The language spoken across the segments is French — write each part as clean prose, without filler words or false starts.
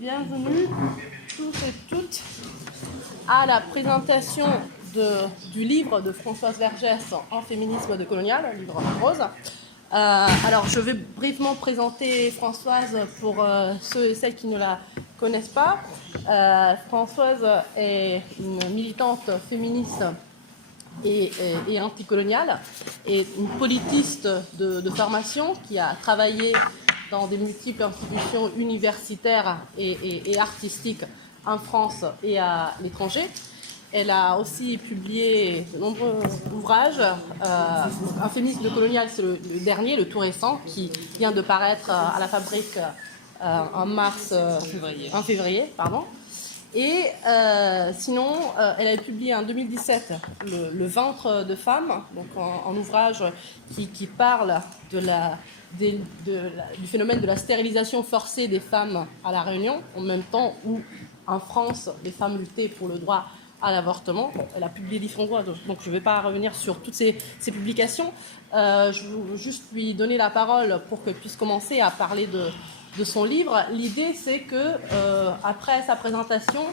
Bienvenue tous et toutes à la présentation du livre de Françoise Vergès en féminisme décolonial, un livre rose. Alors je vais brièvement présenter Françoise pour ceux et celles qui ne la connaissent pas. Françoise est une militante féministe et anticoloniale et une politiste de formation qui a travaillé dans des multiples institutions universitaires et artistiques en France et à l'étranger. Elle a aussi publié de nombreux ouvrages. Un féminisme décolonial, c'est le dernier, le tout récent, qui vient de paraître à la Fabrique en février. Et sinon, elle a publié en 2017 le Ventre de femme, donc un ouvrage qui parle du phénomène de la stérilisation forcée des femmes à La Réunion, en même temps où en France, les femmes luttaient pour le droit à l'avortement. Elle a publié différents ouvrages, donc je ne vais pas revenir sur toutes ces publications. Je veux juste lui donner la parole pour qu'elle puisse commencer à parler de son livre. L'idée, c'est que après sa présentation,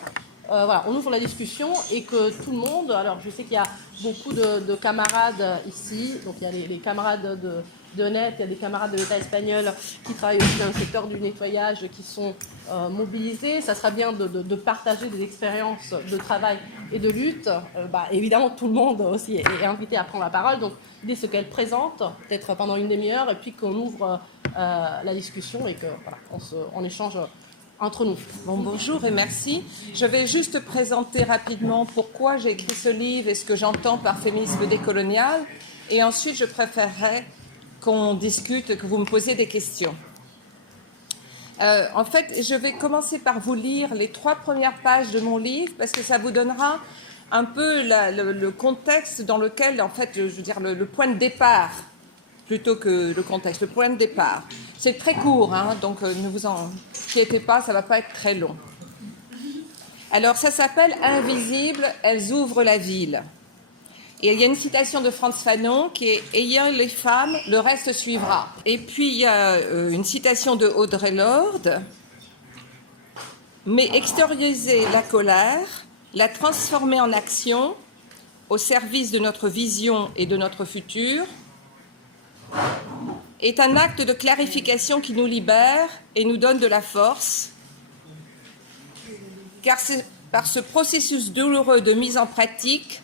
on ouvre la discussion et que tout le monde, alors je sais qu'il y a beaucoup de camarades ici, donc il y a les camarades de NET, il y a des camarades de l'État espagnol qui travaillent aussi dans le secteur du nettoyage qui sont mobilisés. Ça sera bien de partager des expériences de travail et de lutte. Évidemment, tout le monde aussi est invité à prendre la parole. Donc l'idée, c'est qu'elle présente, peut-être pendant une demi-heure, et puis qu'on ouvre la discussion et qu'on échange entre nous. Bon, bonjour et merci. Je vais juste présenter rapidement pourquoi j'ai écrit ce livre et ce que j'entends par féminisme décolonial. Et ensuite, je préférerais qu'on discute, que vous me posiez des questions. En fait, je vais commencer par vous lire les 3 premières pages de mon livre parce que ça vous donnera un peu le contexte dans lequel, en fait, je veux dire, le point de départ plutôt que le contexte, le point de départ. C'est très court, donc ne vous inquiétez pas, ça ne va pas être très long. Alors, ça s'appelle « Invisibles, elles ouvrent la ville ». Et il y a une citation de Frantz Fanon qui est « Ayant les femmes, le reste suivra ». Et puis, il y a une citation de Audre Lorde « Mais extérioriser la colère, la transformer en action au service de notre vision et de notre futur, est un acte de clarification qui nous libère et nous donne de la force, car c'est par ce processus douloureux de mise en pratique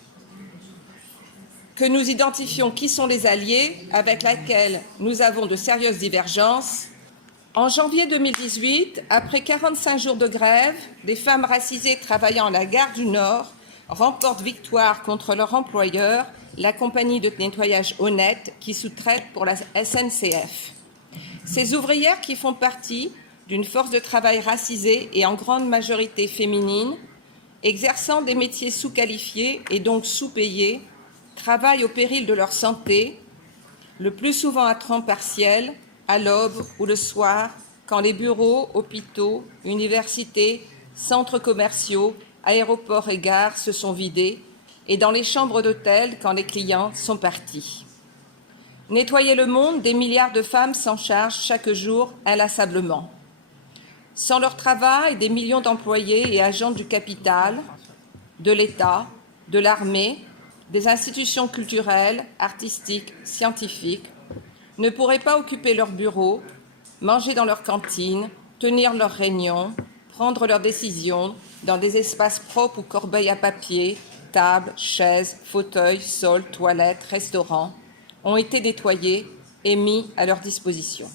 que nous identifions qui sont les alliés avec lesquels nous avons de sérieuses divergences. En janvier 2018, après 45 jours de grève, des femmes racisées travaillant à la gare du Nord remportent victoire contre leur employeur, la compagnie de nettoyage Honnête, qui sous-traite pour la SNCF. Ces ouvrières qui font partie d'une force de travail racisée et en grande majorité féminine, exerçant des métiers sous-qualifiés et donc sous-payés, travaillent au péril de leur santé, le plus souvent à temps partiel, à l'aube ou le soir, quand les bureaux, hôpitaux, universités, centres commerciaux, aéroports et gares se sont vidés, et dans les chambres d'hôtel quand les clients sont partis. Nettoyer le monde, des milliards de femmes s'en chargent chaque jour inlassablement. Sans leur travail, des millions d'employés et agents du capital, de l'État, de l'armée, des institutions culturelles, artistiques, scientifiques, ne pourraient pas occuper leurs bureaux, manger dans leurs cantines, tenir leurs réunions, prendre leurs décisions dans des espaces propres ou corbeilles à papier, tables, chaises, fauteuils, sols, toilettes, restaurants, ont été nettoyés et mis à leur disposition.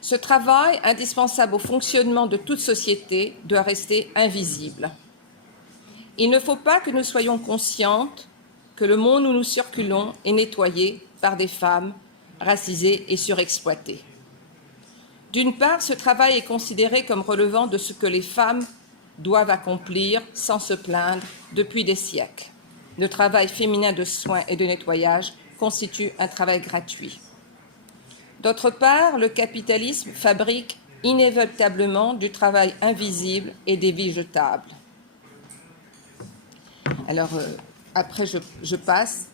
Ce travail, indispensable au fonctionnement de toute société, doit rester invisible. Il ne faut pas que nous soyons conscientes que le monde où nous circulons est nettoyé par des femmes racisées et surexploitées. D'une part, ce travail est considéré comme relevant de ce que les femmes doivent accomplir sans se plaindre depuis des siècles. Le travail féminin de soins et de nettoyage constitue un travail gratuit. D'autre part, le capitalisme fabrique inévitablement du travail invisible et des vies jetables. Alors, après, je passe.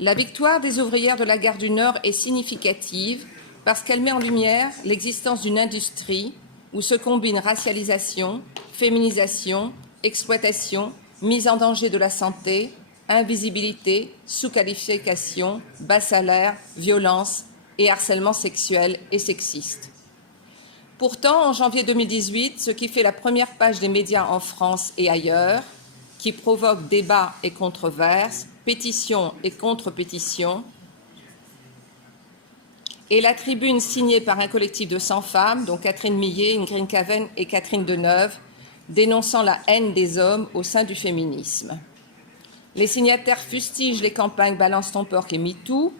La victoire des ouvrières de la gare du Nord est significative parce qu'elle met en lumière l'existence d'une industrie où se combinent racialisation, féminisation, exploitation, mise en danger de la santé, invisibilité, sous-qualification, bas salaire, violence et harcèlement sexuel et sexiste. Pourtant, en janvier 2018, ce qui fait la première page des médias en France et ailleurs, qui provoque débats et controverses, pétitions et contre-pétitions, et la tribune signée par un collectif de 100 femmes, dont Catherine Millet, Ingrid Caven et Catherine Deneuve, dénonçant la haine des hommes au sein du féminisme. Les signataires fustigent les campagnes Balance ton porc et MeToo,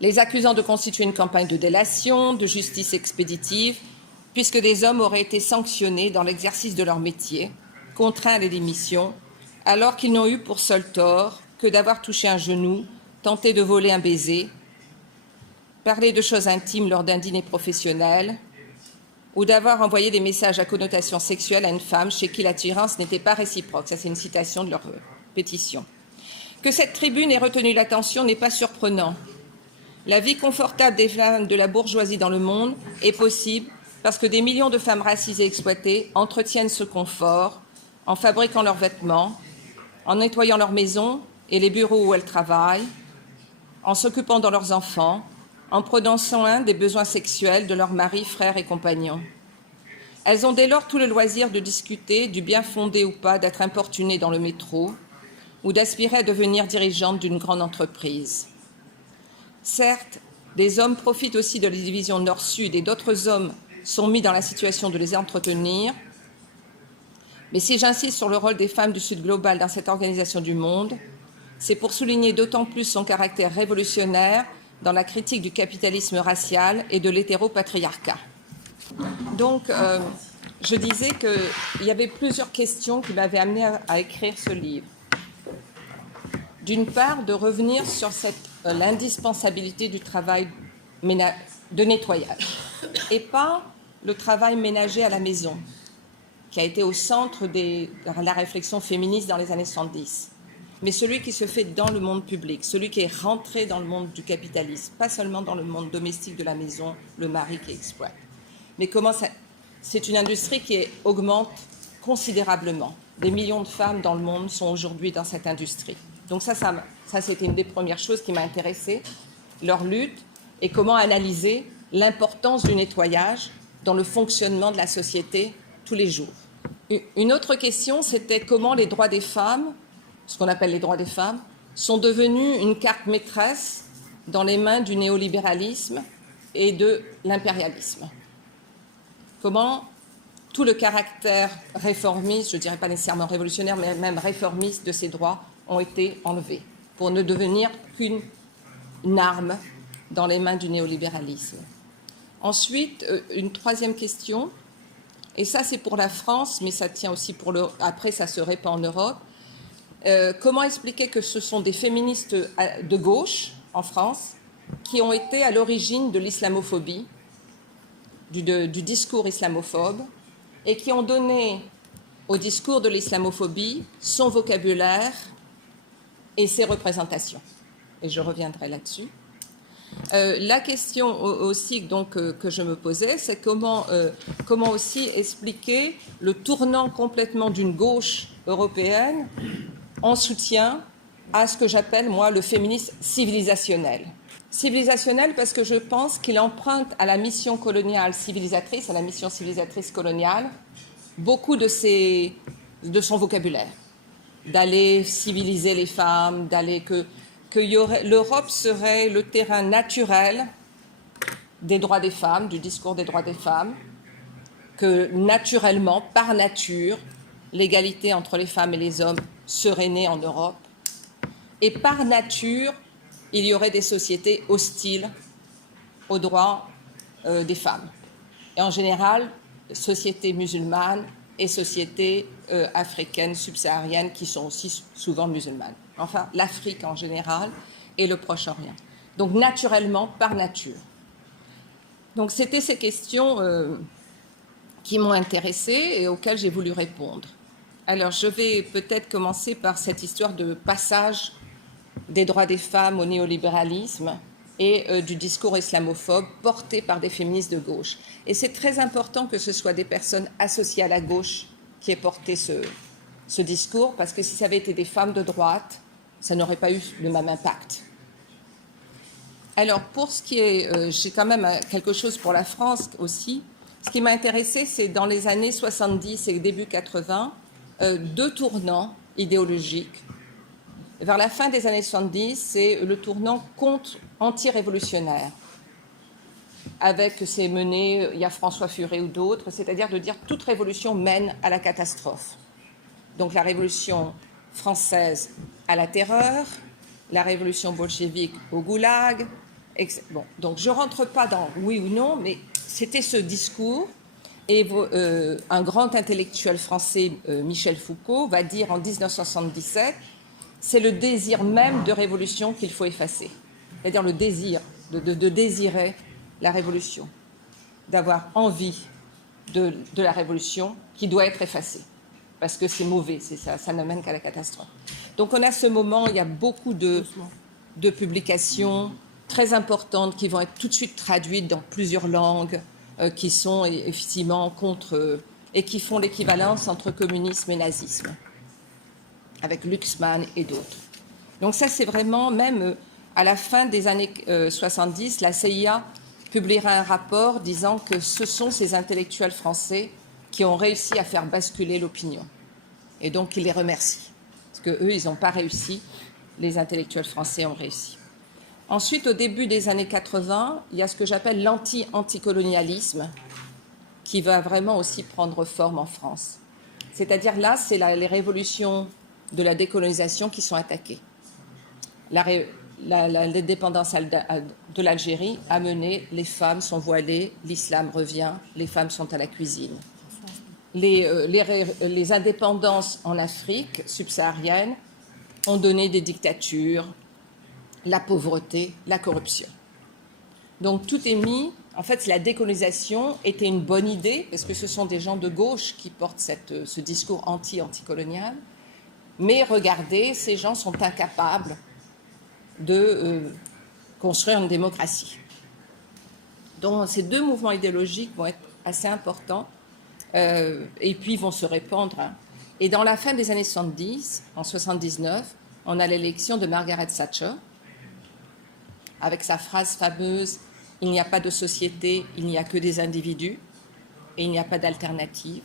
les accusant de constituer une campagne de délation, de justice expéditive, puisque des hommes auraient été sanctionnés dans l'exercice de leur métier, contraints à la démission, alors qu'ils n'ont eu pour seul tort que d'avoir touché un genou, tenté de voler un baiser, parler de choses intimes lors d'un dîner professionnel, ou d'avoir envoyé des messages à connotation sexuelle à une femme chez qui l'attirance n'était pas réciproque. Ça, c'est une citation de leur pétition. Que cette tribune ait retenu l'attention n'est pas surprenant. La vie confortable des femmes de la bourgeoisie dans le monde est possible parce que des millions de femmes racisées et exploitées entretiennent ce confort en fabriquant leurs vêtements, en nettoyant leurs maisons et les bureaux où elles travaillent, en s'occupant de leurs enfants, en prenant soin des besoins sexuels de leurs maris, frères et compagnons. Elles ont dès lors tout le loisir de discuter du bien fondé ou pas d'être importunées dans le métro ou d'aspirer à devenir dirigeantes d'une grande entreprise. Certes, des hommes profitent aussi de la division nord-sud et d'autres hommes sont mis dans la situation de les entretenir. Mais si j'insiste sur le rôle des femmes du Sud global dans cette organisation du monde, c'est pour souligner d'autant plus son caractère révolutionnaire dans la critique du capitalisme racial et de l'hétéropatriarcat. Donc, je disais qu'il y avait plusieurs questions qui m'avaient amené à écrire ce livre. D'une part, de revenir sur l'indispensabilité du travail de nettoyage, et pas le travail ménager à la maison, qui a été au centre de la réflexion féministe dans les années 70. Mais celui qui se fait dans le monde public, celui qui est rentré dans le monde du capitalisme, pas seulement dans le monde domestique de la maison, le mari qui exploite. Mais comment c'est une industrie qui augmente considérablement. Des millions de femmes dans le monde sont aujourd'hui dans cette industrie. Donc ça c'était une des premières choses qui m'a intéressée, leur lutte, et comment analyser l'importance du nettoyage dans le fonctionnement de la société tous les jours. Une autre question, c'était comment les droits des femmes, ce qu'on appelle les droits des femmes, sont devenus une carte maîtresse dans les mains du néolibéralisme et de l'impérialisme. Comment tout le caractère réformiste, je ne dirais pas nécessairement révolutionnaire, mais même réformiste de ces droits ont été enlevés pour ne devenir qu'une arme dans les mains du néolibéralisme. Ensuite, une troisième question, et ça c'est pour la France, mais ça tient aussi après ça se répand en Europe. Comment expliquer que ce sont des féministes de gauche en France qui ont été à l'origine de l'islamophobie, du discours islamophobe, et qui ont donné au discours de l'islamophobie son vocabulaire et ses représentations. Et je reviendrai là-dessus. La question aussi donc, que je me posais, c'est comment aussi expliquer le tournant complètement d'une gauche européenne en soutien à ce que j'appelle, moi, le féminisme civilisationnel. Civilisationnel parce que je pense qu'il emprunte à la mission coloniale civilisatrice, à la mission civilisatrice coloniale, beaucoup de son vocabulaire. D'aller civiliser les femmes, l'Europe serait le terrain naturel des droits des femmes, du discours des droits des femmes, que naturellement, par nature, l'égalité entre les femmes et les hommes serait née en Europe. Et par nature, il y aurait des sociétés hostiles aux droits des femmes. Et en général, sociétés musulmanes et sociétés africaines, subsahariennes, qui sont aussi souvent musulmanes. Enfin, l'Afrique en général et le Proche-Orient. Donc, naturellement, par nature. Donc, c'était ces questions qui m'ont intéressée et auxquelles j'ai voulu répondre. Alors, je vais peut-être commencer par cette histoire de passage des droits des femmes au néolibéralisme et du discours islamophobe porté par des féministes de gauche. Et c'est très important que ce soit des personnes associées à la gauche qui aient porté ce discours, parce que si ça avait été des femmes de droite, ça n'aurait pas eu le même impact. Alors, pour ce qui est, j'ai quand même quelque chose pour la France aussi. Ce qui m'a intéressé, c'est dans les années 70 et début 80, deux tournants idéologiques. Vers la fin des années 70, c'est le tournant anti-révolutionnaire, avec ses menées, il y a François Furet ou d'autres, c'est-à-dire de dire toute révolution mène à la catastrophe. Donc la révolution française à la terreur, la révolution bolchevique au goulag. Bon, donc je ne rentre pas dans oui ou non, mais c'était ce discours. Et un grand intellectuel français, Michel Foucault, va dire en 1977, c'est le désir même de révolution qu'il faut effacer. C'est-à-dire le désir de désirer la révolution, d'avoir envie de la révolution qui doit être effacée. Parce que c'est mauvais, ça ne mène qu'à la catastrophe. Donc on a ce moment, il y a beaucoup de publications très importantes qui vont être tout de suite traduites dans plusieurs langues, qui sont effectivement contre, et qui font l'équivalence entre communisme et nazisme, avec Luxman et d'autres. Donc ça, c'est vraiment, même à la fin des années 70, la CIA publiera un rapport disant que ce sont ces intellectuels français qui ont réussi à faire basculer l'opinion. Et donc, il les remercie. Parce qu'eux, ils n'ont pas réussi. Les intellectuels français ont réussi. Ensuite, au début des années 80, il y a ce que j'appelle l'anticolonialisme qui va vraiment aussi prendre forme en France. C'est-à-dire là, c'est les révolutions de la décolonisation qui sont attaquées. L'indépendance de l'Algérie a mené, les femmes sont voilées, l'islam revient, les femmes sont à la cuisine. Les indépendances en Afrique subsaharienne ont donné des dictatures, la pauvreté, la corruption. Donc tout est mis. En fait, la décolonisation était une bonne idée, parce que ce sont des gens de gauche qui portent ce discours anticolonial. Mais regardez, ces gens sont incapables de construire une démocratie. Donc ces deux mouvements idéologiques vont être assez importants et puis vont se répandre. Et dans la fin des années 70, en 79, on a l'élection de Margaret Thatcher, avec sa phrase fameuse « Il n'y a pas de société, il n'y a que des individus et il n'y a pas d'alternative »,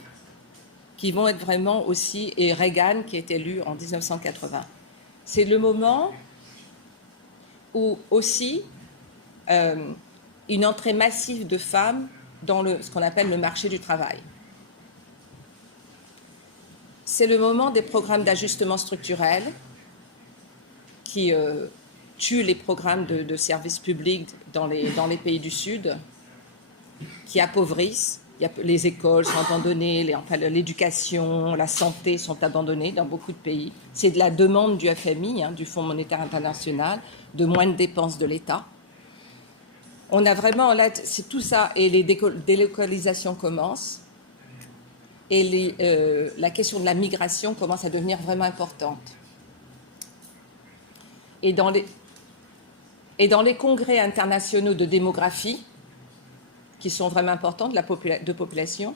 qui vont être vraiment aussi, et Reagan qui est élu en 1980. C'est le moment où aussi une entrée massive de femmes dans ce qu'on appelle le marché du travail. C'est le moment des programmes d'ajustement structurel qui tuent les programmes de services publics dans les pays du Sud, qui appauvrissent. Les écoles sont abandonnées, l'éducation, la santé sont abandonnées dans beaucoup de pays. C'est de la demande du FMI, du Fonds monétaire international, de moins de dépenses de l'État. On a vraiment là, c'est tout ça, et les délocalisations commencent, et la question de la migration commence à devenir vraiment importante. Et dans les congrès internationaux de démographie, qui sont vraiment importants de population,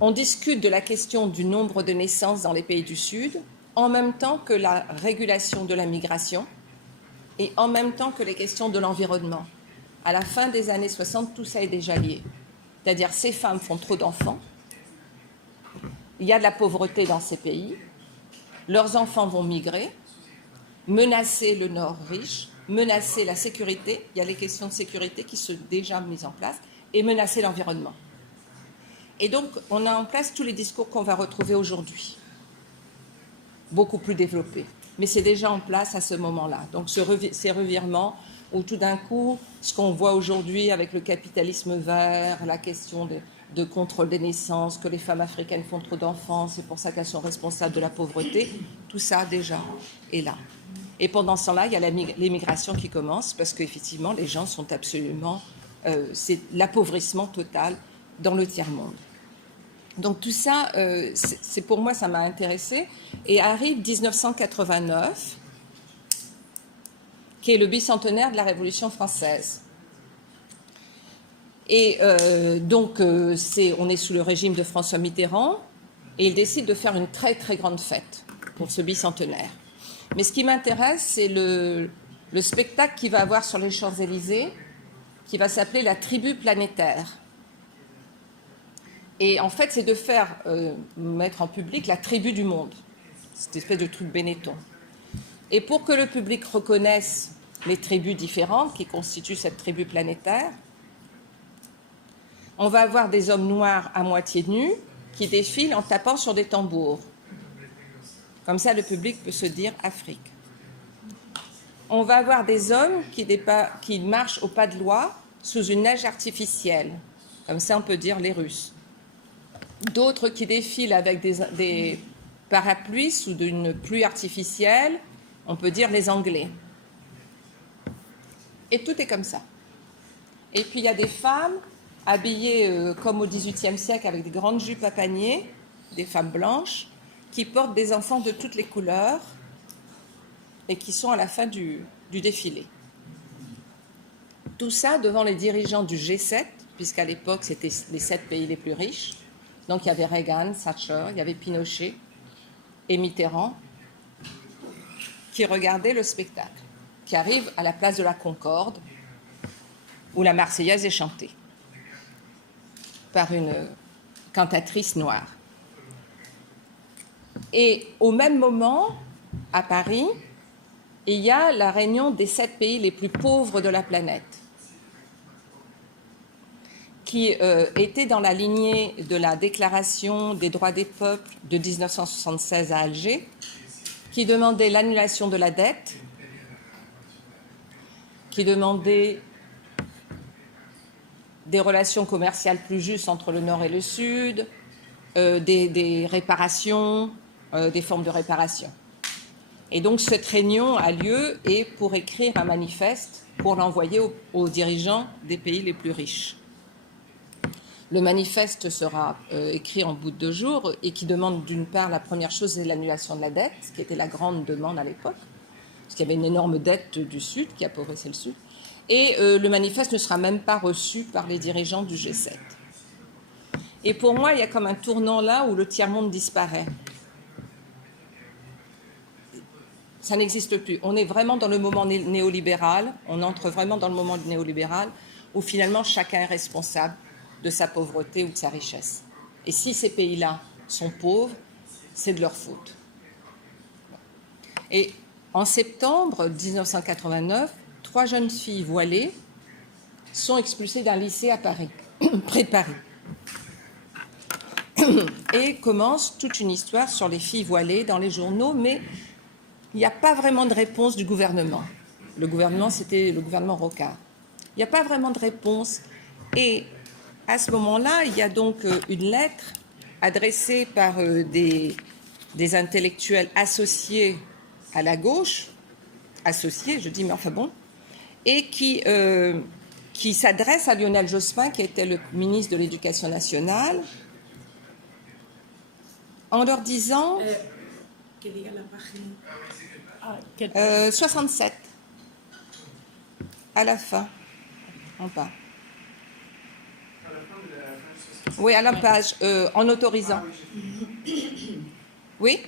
on discute de la question du nombre de naissances dans les pays du Sud, en même temps que la régulation de la migration et en même temps que les questions de l'environnement. À la fin des années 60, tout ça est déjà lié. C'est-à-dire ces femmes font trop d'enfants, il y a de la pauvreté dans ces pays, leurs enfants vont migrer, menacer le Nord riche, menacer la sécurité, il y a les questions de sécurité qui sont déjà mises en place, et menacer l'environnement. Et donc, on a en place tous les discours qu'on va retrouver aujourd'hui, beaucoup plus développés. Mais c'est déjà en place à ce moment-là. Donc, ces revirements où tout d'un coup, ce qu'on voit aujourd'hui avec le capitalisme vert, la question de contrôle des naissances, que les femmes africaines font trop d'enfants, c'est pour ça qu'elles sont responsables de la pauvreté, tout ça déjà est là. Et pendant ce temps-là, il y a l'émigration qui commence, parce qu'effectivement, les gens sont absolument... c'est l'appauvrissement total dans le tiers-monde. Donc tout ça, c'est pour moi, ça m'a intéressée. Et arrive 1989, qui est le bicentenaire de la Révolution française. Et on est sous le régime de François Mitterrand, et il décide de faire une très très grande fête pour ce bicentenaire. Mais ce qui m'intéresse, c'est le spectacle qu'il va avoir sur les Champs-Élysées, qui va s'appeler la tribu planétaire. Et en fait, c'est de faire mettre en public la tribu du monde, cette espèce de truc Benetton. Et pour que le public reconnaisse les tribus différentes qui constituent cette tribu planétaire, on va avoir des hommes noirs à moitié nus qui défilent en tapant sur des tambours. Comme ça, le public peut se dire Afrique. On va avoir des hommes qui marchent au pas de loi sous une neige artificielle. Comme ça, on peut dire les Russes. D'autres qui défilent avec des parapluies sous une pluie artificielle. On peut dire les Anglais. Et tout est comme ça. Et puis, il y a des femmes habillées comme au XVIIIe siècle avec des grandes jupes à panier, des femmes blanches, qui portent des enfants de toutes les couleurs et qui sont à la fin du défilé. Tout ça devant les dirigeants du G7, puisqu'à l'époque, c'était les 7 pays les plus riches. Donc, il y avait Reagan, Thatcher, il y avait Pinochet et Mitterrand qui regardaient le spectacle, qui arrive à la place de la Concorde, où la Marseillaise est chantée par une cantatrice noire. Et au même moment, à Paris, il y a la réunion des 7 pays les plus pauvres de la planète, qui était dans la lignée de la Déclaration des droits des peuples de 1976 à Alger, qui demandait l'annulation de la dette, qui demandait des relations commerciales plus justes entre le Nord et le Sud, des réparations, des formes de réparation. Et donc cette réunion a lieu et pour écrire un manifeste pour l'envoyer aux dirigeants des pays les plus riches. Le manifeste sera écrit en bout de 2 jours et qui demande d'une part, la première chose, c'est l'annulation de la dette, ce qui était la grande demande à l'époque, parce qu'il y avait une énorme dette du Sud qui appauvrissait le Sud. Et le manifeste ne sera même pas reçu par les dirigeants du G7. Et pour moi, il y a comme un tournant là où le tiers-monde disparaît. Ça n'existe plus. On est vraiment dans le moment néolibéral, on entre vraiment dans le moment néolibéral où finalement chacun est responsable de sa pauvreté ou de sa richesse. Et si ces pays-là sont pauvres, c'est de leur faute. Et en septembre 1989, 3 jeunes filles voilées sont expulsées d'un lycée à Paris, près de Paris. Et commence toute une histoire sur les filles voilées dans les journaux, mais il n'y a pas vraiment de réponse du gouvernement. Le gouvernement, c'était le gouvernement Rocard. Il n'y a pas vraiment de réponse. Et à ce moment-là, il y a donc une lettre adressée par des intellectuels associés à la gauche, associés, je dis, mais enfin bon, et qui s'adresse à Lionel Jospin, qui était le ministre de l'Éducation nationale, en leur disant... 67, à la fin, en bas. Oui, à la page, en autorisant. Oui.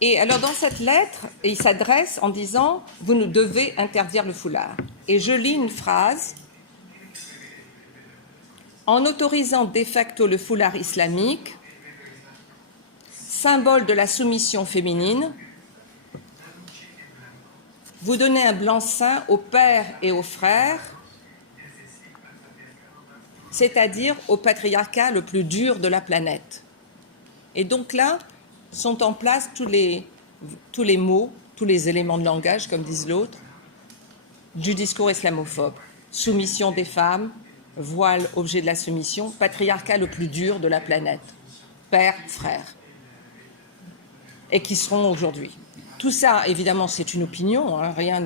Et alors, dans cette lettre, il s'adresse en disant « Vous nous devez interdire le foulard ». Et je lis une phrase. « En autorisant de facto le foulard islamique, symbole de la soumission féminine, vous donnez un blanc-seing aux pères et aux frères, c'est-à-dire au patriarcat le plus dur de la planète. » Et donc là, sont en place tous les mots, tous les éléments de langage, comme disent l'autre, du discours islamophobe. Soumission des femmes, voile, objet de la soumission, patriarcat le plus dur de la planète, père, frère, et qui seront aujourd'hui. Tout ça, évidemment, c'est une opinion, hein, rien,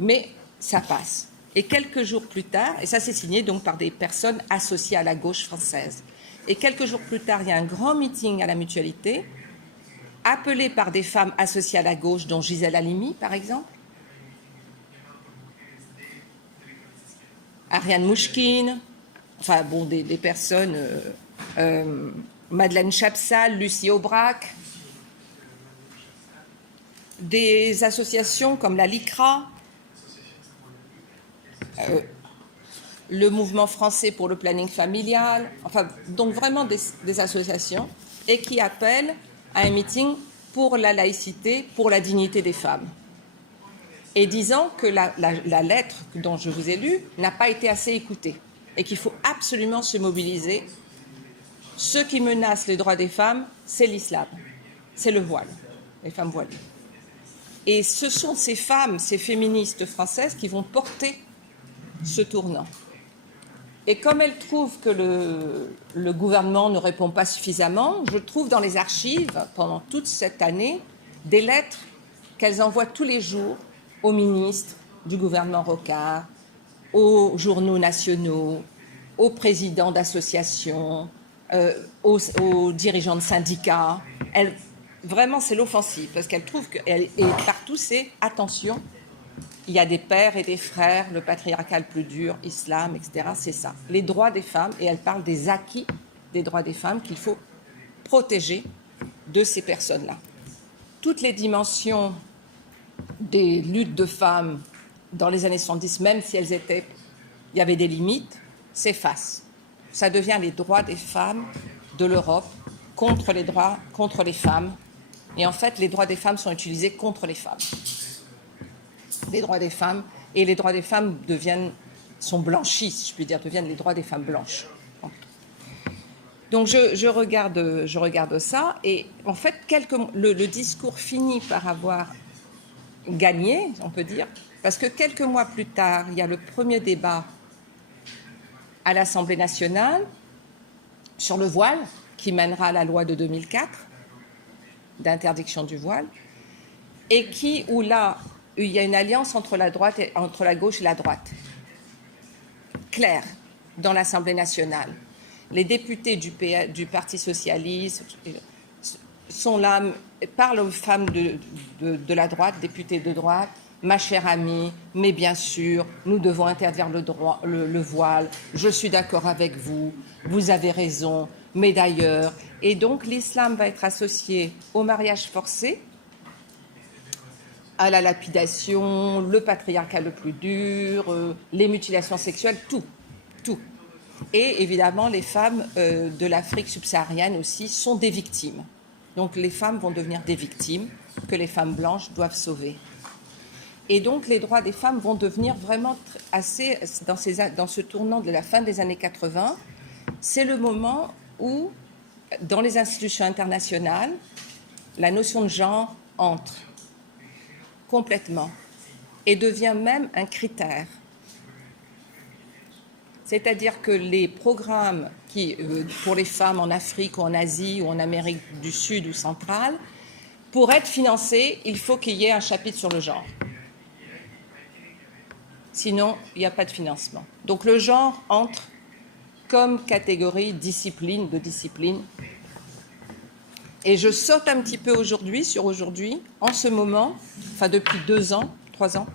mais ça passe. Et quelques jours plus tard, et ça c'est signé donc par des personnes associées à la gauche française, et quelques jours plus tard, il y a un grand meeting à la Mutualité, appelé par des femmes associées à la gauche, dont Gisèle Halimi, par exemple, Ariane Mouchkine, enfin bon, des personnes, Madeleine Chapsal, Lucie Aubrac, des associations comme la LICRA, le Mouvement français pour le planning familial, enfin, donc vraiment des associations, et qui appellent à un meeting pour la laïcité, pour la dignité des femmes. Et disant que la lettre dont je vous ai lue n'a pas été assez écoutée et qu'il faut absolument se mobiliser. Ceux qui menacent les droits des femmes, c'est l'islam, c'est le voile, les femmes voilées. Et ce sont ces femmes, ces féministes françaises qui vont porter ce tournant. Et comme elles trouvent que le gouvernement ne répond pas suffisamment, je trouve dans les archives, pendant toute cette année, des lettres qu'elles envoient tous les jours aux ministres du gouvernement Rocard, aux journaux nationaux, aux présidents d'associations, aux dirigeants de syndicats. Vraiment, c'est l'offensive, parce qu'elle trouve que, et partout, c'est attention, il y a des pères et des frères, le patriarcat le plus dur, islam, etc. C'est ça, les droits des femmes, et elle parle des acquis des droits des femmes qu'il faut protéger de ces personnes-là. Toutes les dimensions des luttes de femmes dans les années 70, même si il y avait des limites, s'effacent. Ça devient les droits des femmes de l'Europe contre les femmes. Et en fait, les droits des femmes sont utilisés contre les femmes. Les droits des femmes, et les droits des femmes sont blanchis, si je puis dire, deviennent les droits des femmes blanches. Donc je regarde ça, et en fait, le discours finit par avoir gagné, on peut dire, parce que quelques mois plus tard, il y a le premier débat à l'Assemblée nationale sur le voile, qui mènera à la loi de 2004 d'interdiction du voile, et où là, il y a une alliance entre la gauche et la droite. Claire, dans l'Assemblée nationale. Les députés du Parti socialiste sont là, parlent aux femmes de la droite, députés de droite, ma chère amie, mais bien sûr, nous devons interdire le voile, je suis d'accord avec vous, vous avez raison, mais d'ailleurs. Et donc l'islam va être associé au mariage forcé, à la lapidation, le patriarcat le plus dur, les mutilations sexuelles, tout. Et évidemment, les femmes de l'Afrique subsaharienne aussi sont des victimes. Donc les femmes vont devenir des victimes que les femmes blanches doivent sauver. Et donc les droits des femmes vont devenir vraiment assez, dans ce tournant de la fin des années 80, c'est le moment où, dans les institutions internationales, la notion de genre entre complètement et devient même un critère. C'est-à-dire que les programmes pour les femmes en Afrique ou en Asie ou en Amérique du Sud ou centrale, pour être financés, il faut qu'il y ait un chapitre sur le genre. Sinon, il n'y a pas de financement. Donc le genre entre comme catégorie de discipline. Et je saute un petit peu aujourd'hui, en ce moment, enfin depuis 2 ans, 3 ans,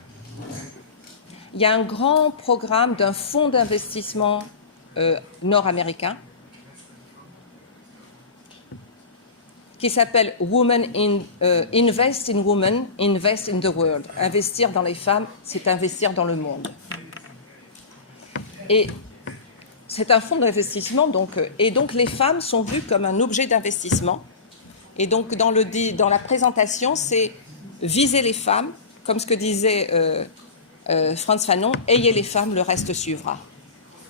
il y a un grand programme d'un fonds d'investissement nord-américain qui s'appelle Invest in Women, Invest in the World. Investir dans les femmes, c'est investir dans le monde. Et c'est un fonds d'investissement, et donc les femmes sont vues comme un objet d'investissement. Et donc dans la présentation, c'est viser les femmes, comme ce que disait Frantz Fanon, ayez les femmes, le reste suivra.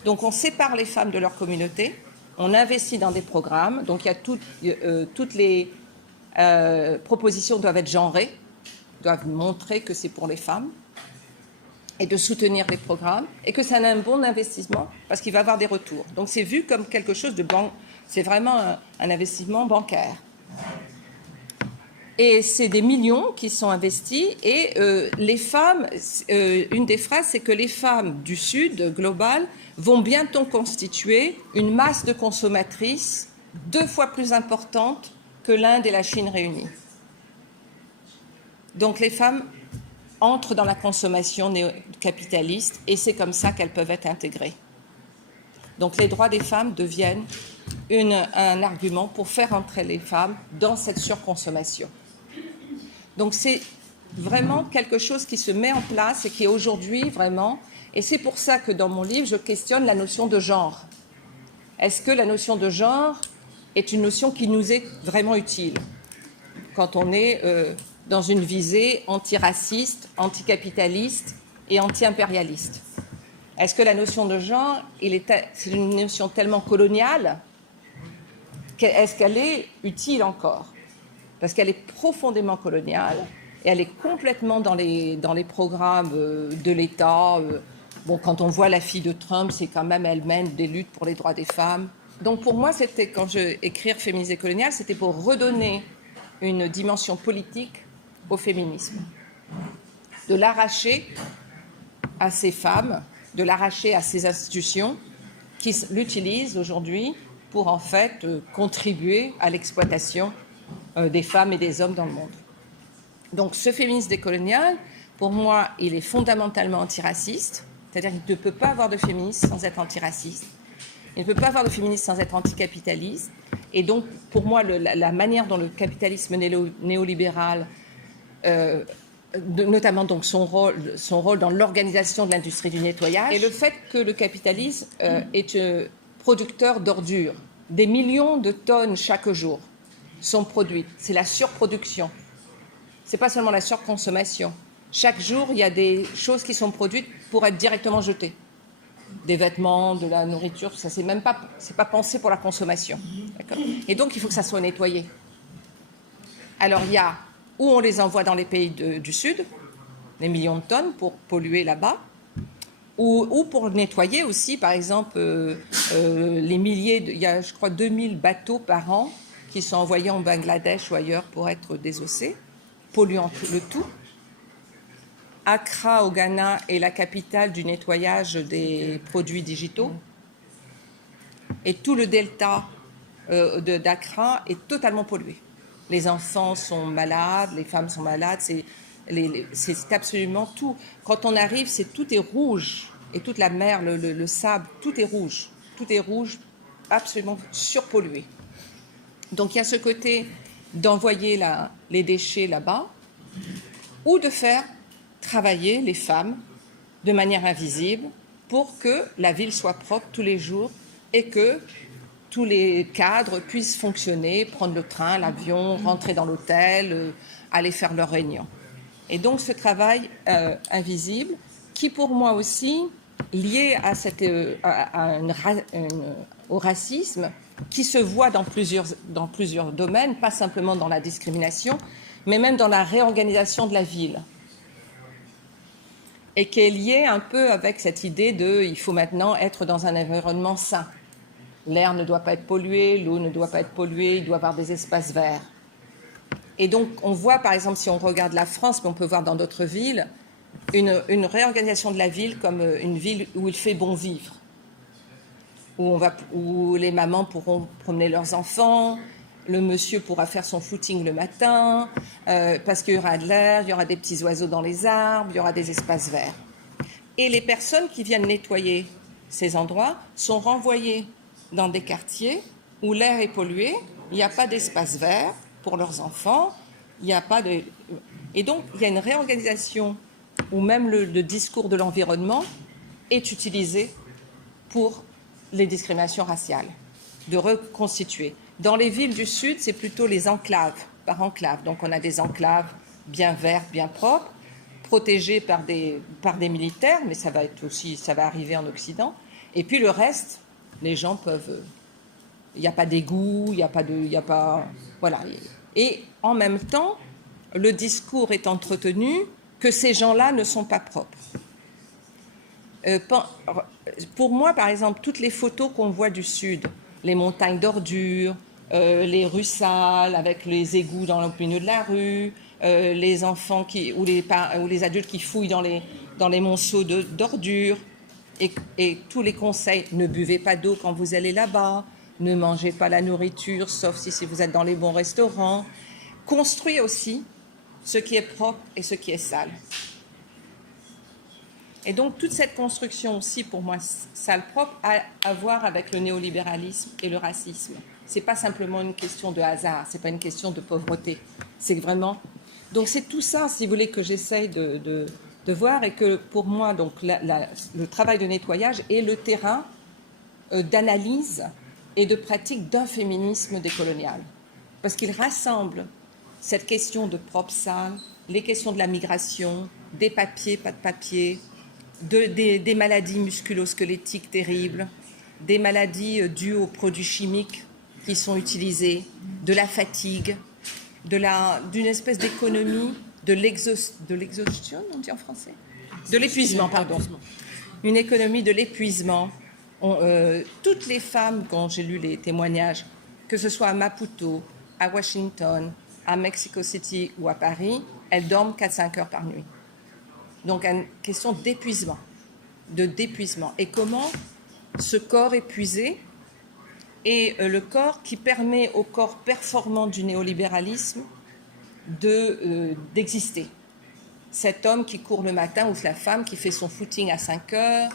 Donc on sépare les femmes de leur communauté, on investit dans des programmes, donc il y a toutes les propositions doivent être genrées, doivent montrer que c'est pour les femmes, et de soutenir les programmes, et que ça a un bon investissement, parce qu'il va avoir des retours. Donc c'est vu comme quelque chose de c'est vraiment un investissement bancaire. Et c'est des millions qui sont investis, et les femmes, une des phrases, c'est que les femmes du Sud global vont bientôt constituer une masse de consommatrices 2 fois plus importante que l'Inde et la Chine réunies. Donc les femmes entrent dans la consommation capitaliste et c'est comme ça qu'elles peuvent être intégrées. Donc les droits des femmes deviennent un argument pour faire entrer les femmes dans cette surconsommation. Donc c'est vraiment quelque chose qui se met en place et qui est aujourd'hui vraiment, et c'est pour ça que dans mon livre, je questionne la notion de genre. Est-ce que la notion de genre est une notion qui nous est vraiment utile quand on est dans une visée antiraciste, anticapitaliste et anti-impérialiste? Est-ce que la notion de genre, c'est une notion tellement coloniale, est-ce qu'elle est utile encore? Parce qu'elle est profondément coloniale et elle est complètement dans les programmes de l'État. Bon, quand on voit la fille de Trump, c'est quand même, elle mène des luttes pour les droits des femmes. Donc pour moi, c'était, quand je écrire Féminisme colonial, c'était pour redonner une dimension politique au féminisme. De l'arracher à ces femmes, de l'arracher à ces institutions qui l'utilisent aujourd'hui pour en fait contribuer à l'exploitation des femmes et des hommes dans le monde. Donc ce féminisme décolonial, pour moi, il est fondamentalement antiraciste, c'est-à-dire qu'il ne peut pas avoir de féminisme sans être antiraciste, il ne peut pas avoir de féminisme sans être anticapitaliste, et donc pour moi, la manière dont le capitalisme néolibéral, notamment donc son rôle dans l'organisation de l'industrie du nettoyage, et le fait que le capitalisme est producteur d'ordures, des millions de tonnes chaque jour sont produites, c'est la surproduction. C'est pas seulement la surconsommation. Chaque jour, il y a des choses qui sont produites pour être directement jetées. Des vêtements, de la nourriture, ça c'est pas pensé pour la consommation. D'accord ? Et donc il faut que ça soit nettoyé. Alors il y a où on les envoie dans les pays du Sud, des millions de tonnes pour polluer là-bas, ou pour nettoyer aussi, par exemple, les milliers, il y a je crois 2000 bateaux par an qui sont envoyés en Bangladesh ou ailleurs pour être désossés, polluant le tout. Accra au Ghana est la capitale du nettoyage des produits digitaux. Et tout le delta d'Accra est totalement pollué. Les enfants sont malades, les femmes sont malades, c'est absolument tout. Quand on arrive, tout est rouge. Et toute la mer, le sable, tout est rouge. Tout est rouge, absolument surpollué. Donc il y a ce côté d'envoyer les déchets là-bas ou de faire travailler les femmes de manière invisible pour que la ville soit propre tous les jours et que tous les cadres puissent fonctionner, prendre le train, l'avion, rentrer dans l'hôtel, aller faire leurs réunions. Et donc ce travail invisible qui pour moi aussi lié au racisme qui se voit dans plusieurs domaines, pas simplement dans la discrimination, mais même dans la réorganisation de la ville. Et qui est lié un peu avec cette idée il faut maintenant être dans un environnement sain. L'air ne doit pas être pollué, l'eau ne doit pas être polluée, il doit y avoir des espaces verts. Et donc on voit par exemple, si on regarde la France, mais on peut voir dans d'autres villes, une réorganisation de la ville comme une ville où il fait bon vivre. Où les mamans pourront promener leurs enfants, le monsieur pourra faire son footing le matin, parce qu'il y aura de l'air, il y aura des petits oiseaux dans les arbres, il y aura des espaces verts. Et les personnes qui viennent nettoyer ces endroits sont renvoyées dans des quartiers où l'air est pollué, il n'y a pas d'espace vert pour leurs enfants, il n'y a pas de... Et donc, il y a une réorganisation où même le discours de l'environnement est utilisé pour les discriminations raciales, de reconstituer. Dans les villes du Sud, c'est plutôt les enclaves, par enclaves. Donc on a des enclaves bien vertes, bien propres, protégées par des militaires, mais ça va arriver en Occident. Et puis le reste, les gens peuvent... Il n'y a pas d'égout, voilà. Et en même temps, le discours est entretenu que ces gens-là ne sont pas propres. Pour moi, par exemple, toutes les photos qu'on voit du Sud, les montagnes d'ordures, les rues sales avec les égouts dans le milieu de la rue, les enfants ou les adultes qui fouillent dans les monceaux d'ordures, et tous les conseils, ne buvez pas d'eau quand vous allez là-bas, ne mangez pas la nourriture, sauf si vous êtes dans les bons restaurants. Construit aussi ce qui est propre et ce qui est sale. Et donc toute cette construction aussi, pour moi, ça a le propre à voir avec le néolibéralisme et le racisme. C'est pas simplement une question de hasard, c'est pas une question de pauvreté. C'est vraiment... Donc c'est tout ça, si vous voulez, que j'essaye de voir, et que pour moi, donc, le travail de nettoyage est le terrain d'analyse et de pratique d'un féminisme décolonial. Parce qu'il rassemble cette question de propre sale, les questions de la migration, des papiers, pas de papiers, des maladies musculo-squelettiques terribles, des maladies dues aux produits chimiques qui sont utilisés, de la fatigue, d'une espèce d'économie de l'exhaustion, on dit en français, de l'épuisement, pardon. Une économie de l'épuisement. Toutes les femmes, quand j'ai lu les témoignages, que ce soit à Maputo, à Washington, à Mexico City ou à Paris, elles dorment 4-5 heures par nuit. Donc, une question d'épuisement, Et comment ce corps épuisé est le corps qui permet au corps performant du néolibéralisme d'exister. Cet homme qui court le matin ou la femme qui fait son footing à 5 heures,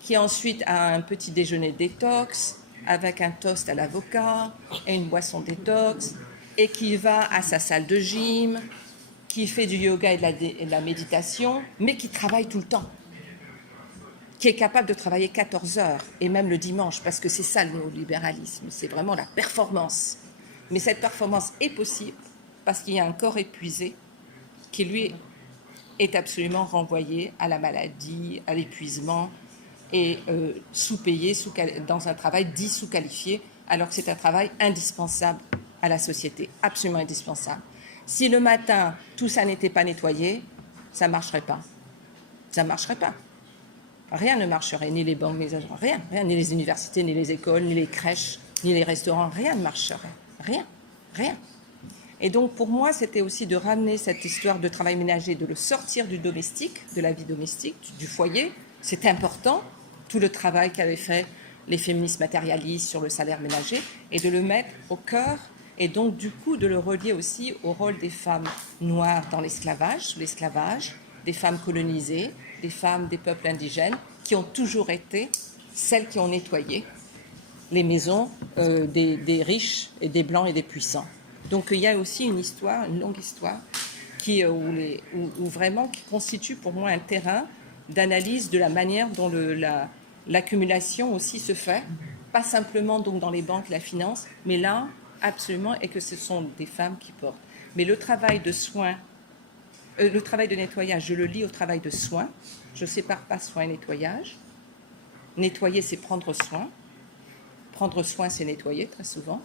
qui ensuite a un petit déjeuner détox avec un toast à l'avocat et une boisson détox, et qui va à sa salle de gym, qui fait du yoga et de la méditation, mais qui travaille tout le temps, qui est capable de travailler 14 heures, et même le dimanche, parce que c'est ça le néolibéralisme, c'est vraiment la performance. Mais cette performance est possible parce qu'il y a un corps épuisé qui, lui, est absolument renvoyé à la maladie, à l'épuisement, et sous-payé dans un travail dit sous-qualifié, alors que c'est un travail indispensable à la société, absolument indispensable. Si le matin, tout ça n'était pas nettoyé, ça ne marcherait pas. Ça ne marcherait pas. Rien ne marcherait, ni les banques, ni les agents, rien, ni les universités, ni les écoles, ni les crèches, ni les restaurants, rien ne marcherait. Rien. Et donc, pour moi, c'était aussi de ramener cette histoire de travail ménager, de le sortir du domestique, de la vie domestique, du foyer. C'était important, tout le travail qu'avaient fait les féministes matérialistes sur le salaire ménager, et de le mettre au cœur, et donc, du coup, de le relier aussi au rôle des femmes noires dans l'esclavage, sous l'esclavage, des femmes colonisées, des femmes des peuples indigènes, qui ont toujours été celles qui ont nettoyé les maisons des riches et des blancs et des puissants. Donc il y a aussi une histoire, une longue histoire, où vraiment qui constitue pour moi un terrain d'analyse de la manière dont l'accumulation aussi se fait, pas simplement donc dans les banques, la finance, mais là, absolument, et que ce sont des femmes qui portent. Mais le travail de soin, le travail de nettoyage, je le lis au travail de soin. Je ne sépare pas soin et nettoyage. Nettoyer, c'est prendre soin. Prendre soin, c'est nettoyer, très souvent.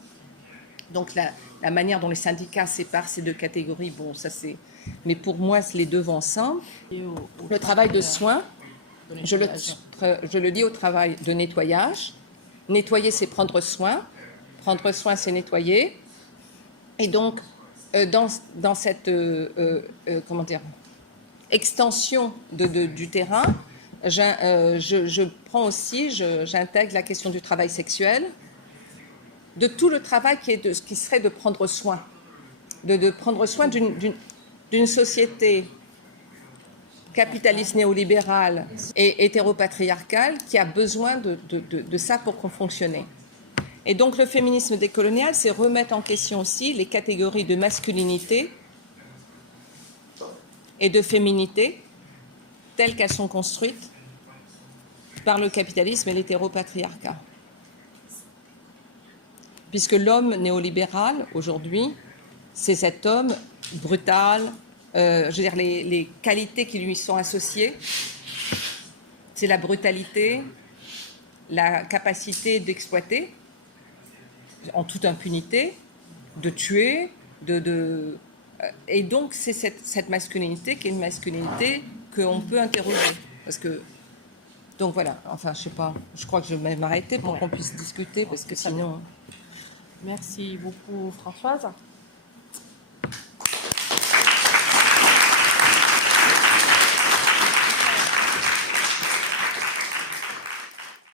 Donc, la manière dont les syndicats séparent ces deux catégories, bon, ça c'est... Mais pour moi, les deux vont ensemble. Le travail de soin, je le dis au travail de nettoyage. Nettoyer, c'est prendre soin. Prendre soin, c'est nettoyer. Et donc, dans cette extension du terrain, je prends aussi, j'intègre la question du travail sexuel, de tout le travail qui serait de prendre soin, de prendre soin d'une société capitaliste néolibérale et hétéropatriarcale qui a besoin de ça pour fonctionner. Et donc le féminisme décolonial, c'est remettre en question aussi les catégories de masculinité et de féminité telles qu'elles sont construites par le capitalisme et l'hétéropatriarcat. Puisque l'homme néolibéral, aujourd'hui, c'est cet homme brutal, je veux dire, les qualités qui lui sont associées, c'est la brutalité, la capacité d'exploiter, en toute impunité, de tuer, et donc c'est cette masculinité qui est une masculinité qu'on peut interroger. Parce que, donc voilà, enfin je sais pas, je crois que je vais m'arrêter pour qu'on puisse discuter, parce que sinon... Merci beaucoup Françoise.